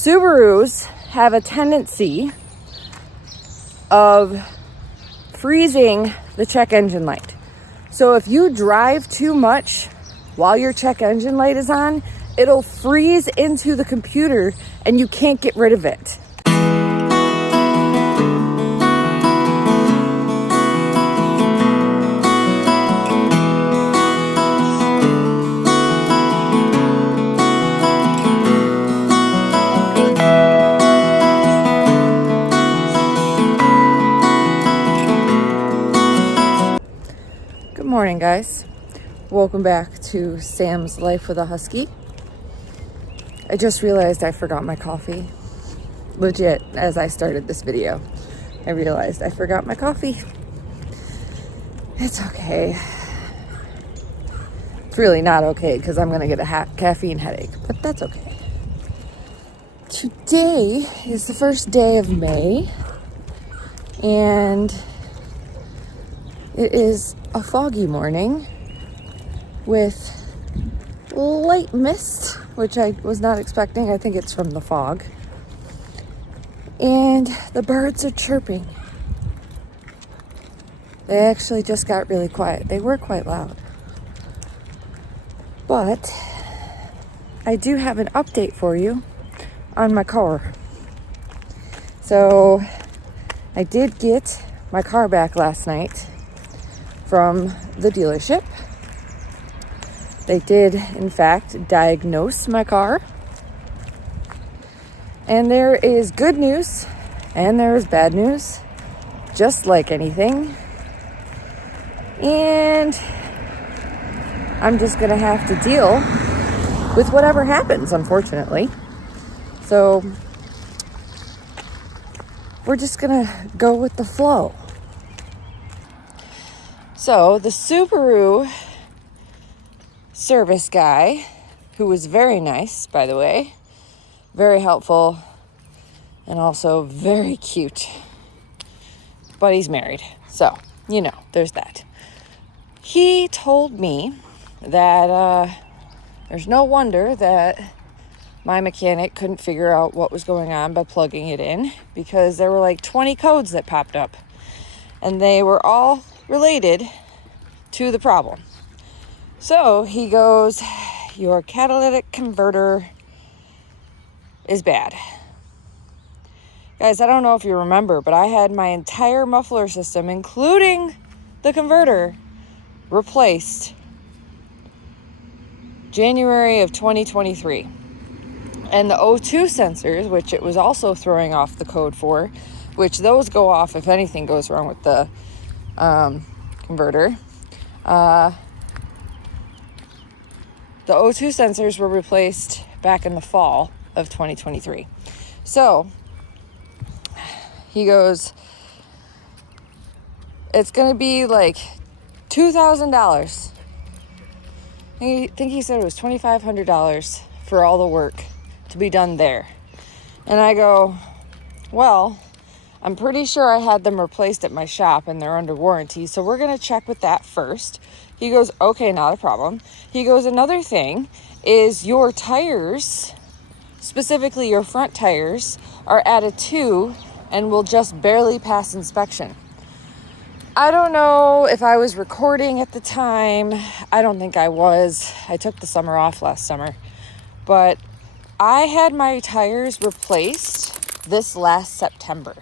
Subarus have a tendency of freezing the check engine light. So if you drive too much while your check engine light is on, it'll freeze into the computer and you can't get rid of it. Good morning, guys. Welcome back to Sam's Life with a Husky. I just realized I forgot my coffee. Legit, as I started this video, I realized I forgot my coffee. It's okay. It's really not okay because I'm going to get a caffeine headache, but that's okay. Today is the first day of May, and it is a foggy morning with light mist, which I was not expecting. I think it's from the fog. And the birds are chirping. They actually just got really quiet. They were quite loud. But I do have an update for you on my car. So I did get my car back last night from the dealership. They did, in fact, diagnose my car. And there is good news and there is bad news, just like anything. And I'm just gonna have to deal with whatever happens, unfortunately. So we're just gonna go with the flow. So the Subaru service guy, who was very nice, by the way, very helpful, and also very cute, but he's married, so there's that. He told me that there's no wonder that my mechanic couldn't figure out what was going on by plugging it in, because there were like 20 codes that popped up, and they were all related to the problem. So he goes, your catalytic converter is bad. Guys, I don't know if you remember, but I had my entire muffler system, including the converter, replaced January of 2023. And the O2 sensors, which it was also throwing off the code for, which those go off if anything goes wrong with the converter. The O2 sensors were replaced back in the fall of 2023. So he goes, it's going to be like $2,000. I think he said it was $2,500 for all the work to be done there. And I go, well, I'm pretty sure I had them replaced at my shop and they're under warranty, so we're going to check with that first. He goes, okay, not a problem. He goes, another thing is your tires, specifically your front tires, are at a 2 and will just barely pass inspection. I don't know if I was recording at the time. I don't think I was. I took the summer off last summer. But I had my tires replaced this last September.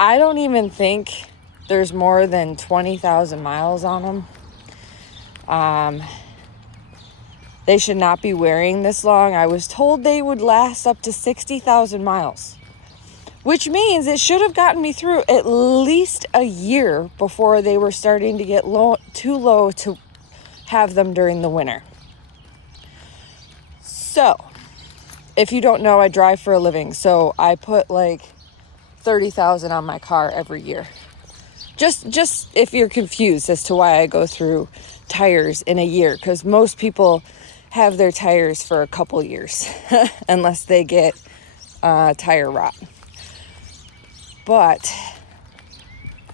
I don't even think there's more than 20,000 miles on them. They should not be wearing this long. I was told they would last up to 60,000 miles, which means it should have gotten me through at least a year before they were starting to get too low to have them during the winter. So, if you don't know, I drive for a living, so I put like 30,000 on my car every year. Just if you're confused as to why I go through tires in a year, because most people have their tires for a couple years unless they get tire rot. But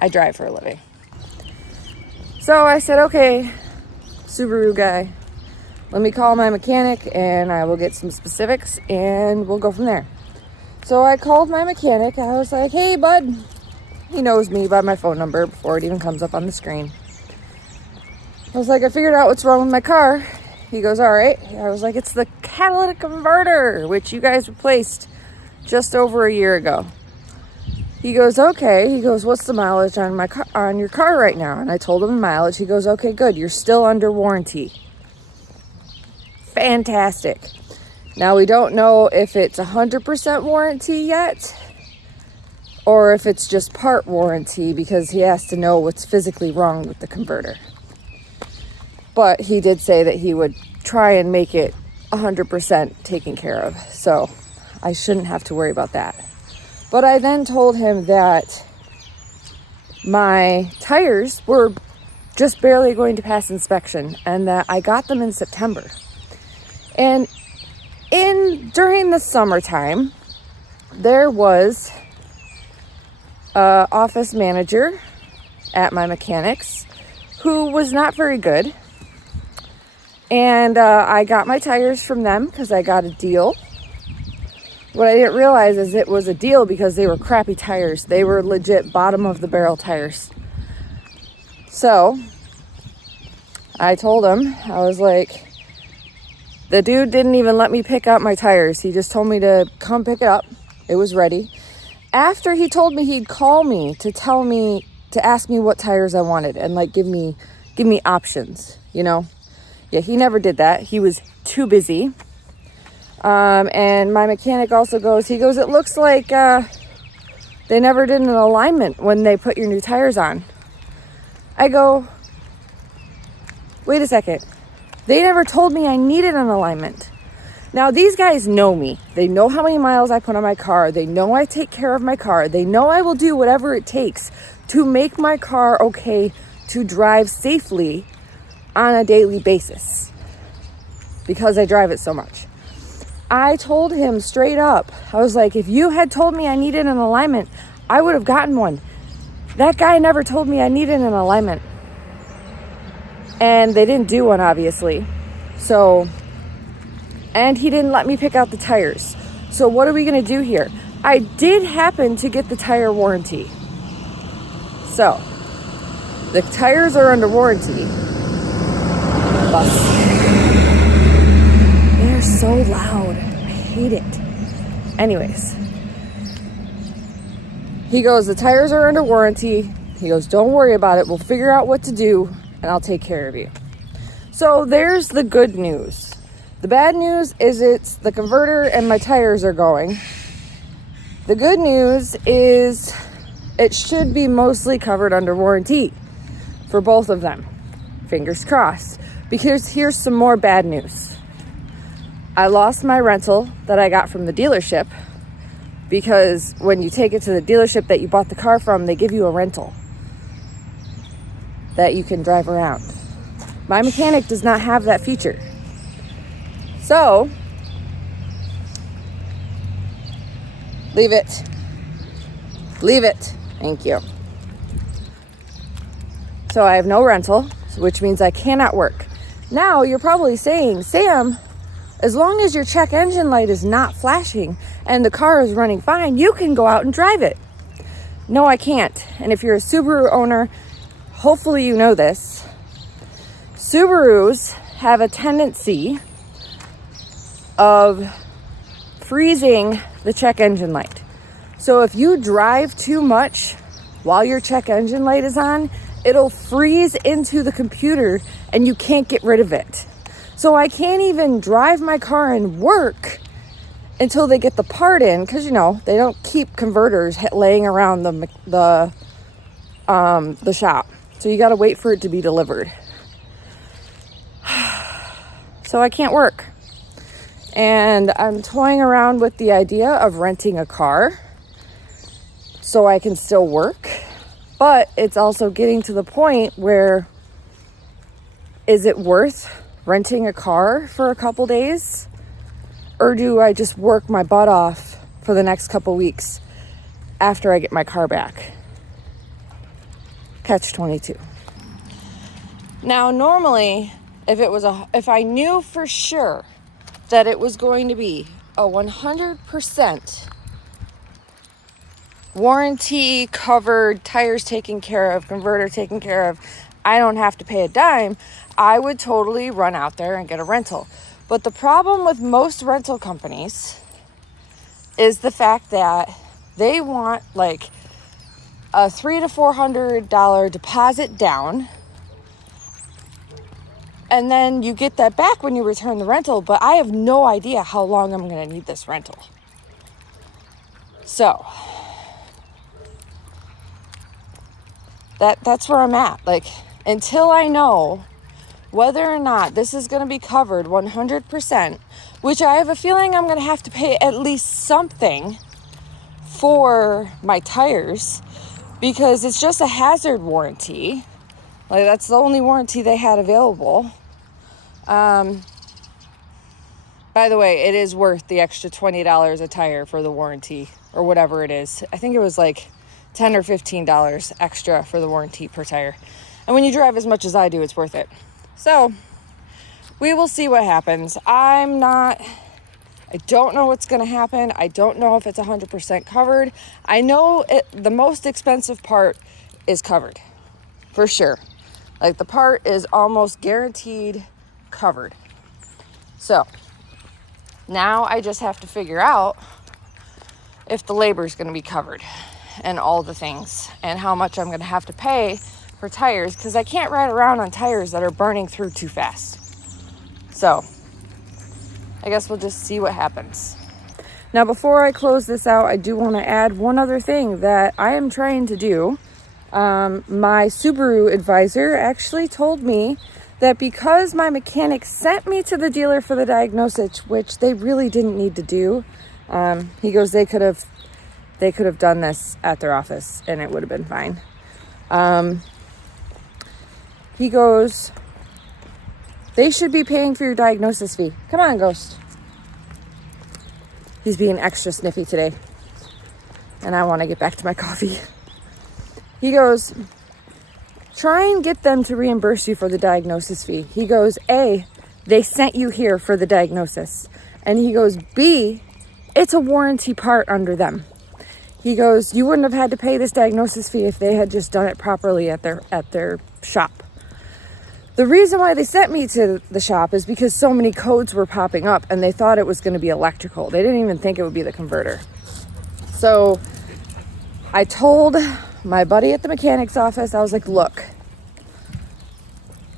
I drive for a living. So I said, okay, Subaru guy, Let me call my mechanic and I will get some specifics and we'll go from there. So I called my mechanic. I was like, hey, bud. He knows me by my phone number before it even comes up on the screen. I was like, I figured out what's wrong with my car. He goes, all right. I was like, it's the catalytic converter, which you guys replaced just over a year ago. He goes, okay. He goes, what's the mileage on my car, on your car right now? And I told him the mileage. He goes, okay, good. You're still under warranty. Fantastic. Now, we don't know if it's 100% warranty yet or if it's just part warranty because he has to know what's physically wrong with the converter. But he did say that he would try and make it 100% taken care of. So I shouldn't have to worry about that. But I then told him that my tires were just barely going to pass inspection and that I got them in September. And during the summertime, there was an office manager at my mechanics who was not very good. And I got my tires from them because I got a deal. What I didn't realize is it was a deal because they were crappy tires. They were legit bottom of the barrel tires. So I told him, I was like, the dude didn't even let me pick up my tires. He just told me to come pick it up. It was ready. After he told me he'd call me to ask me what tires I wanted and like give me options, you know. Yeah, he never did that. He was too busy. And my mechanic also goes, it looks like they never did an alignment when they put your new tires on. I go, wait a second. They never told me I needed an alignment. Now, these guys know me. They know how many miles I put on my car. They know I take care of my car. They know I will do whatever it takes to make my car okay to drive safely on a daily basis because I drive it so much. I told him straight up, I was like, if you had told me I needed an alignment, I would have gotten one. That guy never told me I needed an alignment. And they didn't do one, obviously. So, and he didn't let me pick out the tires. So what are we going to do here? I did happen to get the tire warranty. So, the tires are under warranty. Bus. They're so loud. I hate it. Anyways. He goes, the tires are under warranty. He goes, don't worry about it. We'll figure out what to do and I'll take care of you. So there's the good news. The bad news is it's the converter and my tires are going. The good news is it should be mostly covered under warranty for both of them. Fingers crossed. Because here's some more bad news. I lost my rental that I got from the dealership because when you take it to the dealership that you bought the car from, they give you a rental that you can drive around. My mechanic does not have that feature. So, leave it. Leave it. Thank you. So I have no rental, which means I cannot work. Now, you're probably saying, Sam, as long as your check engine light is not flashing and the car is running fine, you can go out and drive it. No, I can't. And if you're a Subaru owner, hopefully you know this. Subarus have a tendency of freezing the check engine light. So if you drive too much while your check engine light is on, it'll freeze into the computer and you can't get rid of it. So I can't even drive my car and work until they get the part in, because you know they don't keep converters laying around the shop. So you got to wait for it to be delivered. So I can't work. And I'm toying around with the idea of renting a car so I can still work. But it's also getting to the point where, is it worth renting a car for a couple days? Or do I just work my butt off for the next couple weeks after I get my car back? Catch 22. Now, normally, if I knew for sure that it was going to be a 100% warranty covered, tires taken care of, converter taken care of, I don't have to pay a dime, I would totally run out there and get a rental. But the problem with most rental companies is the fact that they want like a $300 to $400 deposit down, and then you get that back when you return the rental, but I have no idea how long I'm going to need this rental. So that's where I'm at. Like, until I know whether or not this is going to be covered 100%, which I have a feeling I'm going to have to pay at least something for my tires, because it's just a hazard warranty. Like, that's the only warranty they had available. By the way, it is worth the extra $20 a tire for the warranty, or whatever it is. I think it was like $10 or $15 extra for the warranty per tire. And when you drive as much as I do, it's worth it. So we will see what happens. I don't know what's going to happen. I don't know if it's 100% covered. I know the most expensive part is covered, for sure. Like, the part is almost guaranteed covered. So now I just have to figure out if the labor is going to be covered and all the things, and how much I'm going to have to pay for tires, because I can't ride around on tires that are burning through too fast. So I guess we'll just see what happens. Now, before I close this out, I do want to add one other thing that I am trying to do. My Subaru advisor actually told me that because my mechanic sent me to the dealer for the diagnosis, which they really didn't need to do, he goes, they could have done this at their office and it would have been fine. He goes, they should be paying for your diagnosis fee. Come on, Ghost. He's being extra sniffy today, and I want to get back to my coffee. He goes, try and get them to reimburse you for the diagnosis fee. He goes, A, they sent you here for the diagnosis. And he goes, B, it's a warranty part under them. He goes, you wouldn't have had to pay this diagnosis fee if they had just done it properly at their shop. The reason why they sent me to the shop is because so many codes were popping up and they thought it was going to be electrical. They didn't even think it would be the converter. So I told my buddy at the mechanic's office, I was like, look,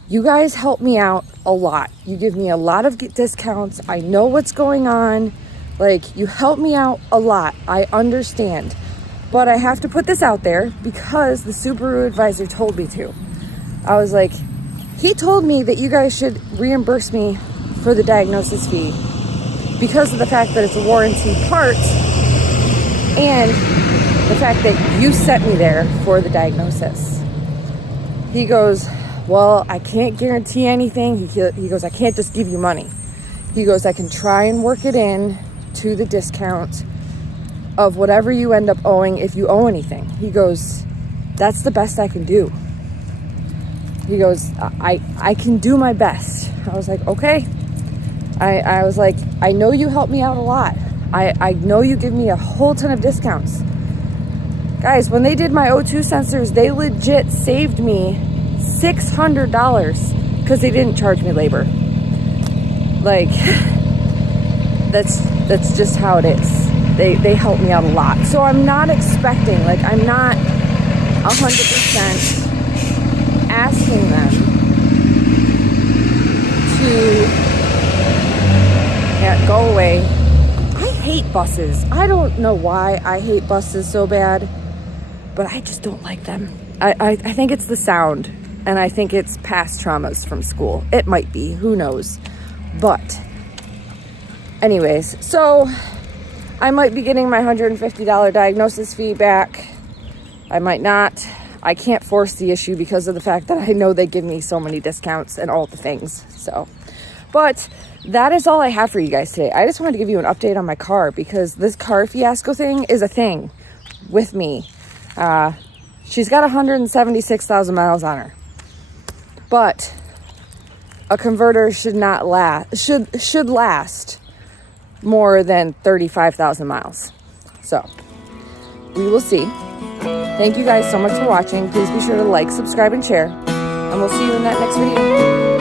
you guys help me out a lot. You give me a lot of discounts. I know what's going on. Like, you help me out a lot. I understand. But I have to put this out there because the Subaru advisor told me to. I was like, he told me that you guys should reimburse me for the diagnosis fee because of the fact that it's a warranty part and the fact that you sent me there for the diagnosis. He goes, well, I can't guarantee anything. He goes, I can't just give you money. He goes, I can try and work it in to the discount of whatever you end up owing if you owe anything. He goes, that's the best I can do. He goes, I can do my best. I was like, okay. I was like, I know you help me out a lot. I know you give me a whole ton of discounts. Guys, when they did my O2 sensors, they legit saved me $600 because they didn't charge me labor. Like, that's just how it is. They help me out a lot. So I'm not expecting, like, I'm not 100% asking them to go away. I hate buses. I don't know why I hate buses so bad, but I just don't like them. I think it's the sound, and I think it's past traumas from school. It might be, who knows. But anyways, so I might be getting my $150 diagnosis fee back. I might not. I can't force the issue because of the fact that I know they give me so many discounts and all the things. So, but that is all I have for you guys today. I just wanted to give you an update on my car because this car fiasco thing is a thing with me. She's got 176,000 miles on her. But a converter should not last, should last more than 35,000 miles. So we will see. Thank you guys so much for watching. Please be sure to like, subscribe, and share. And we'll see you in that next video.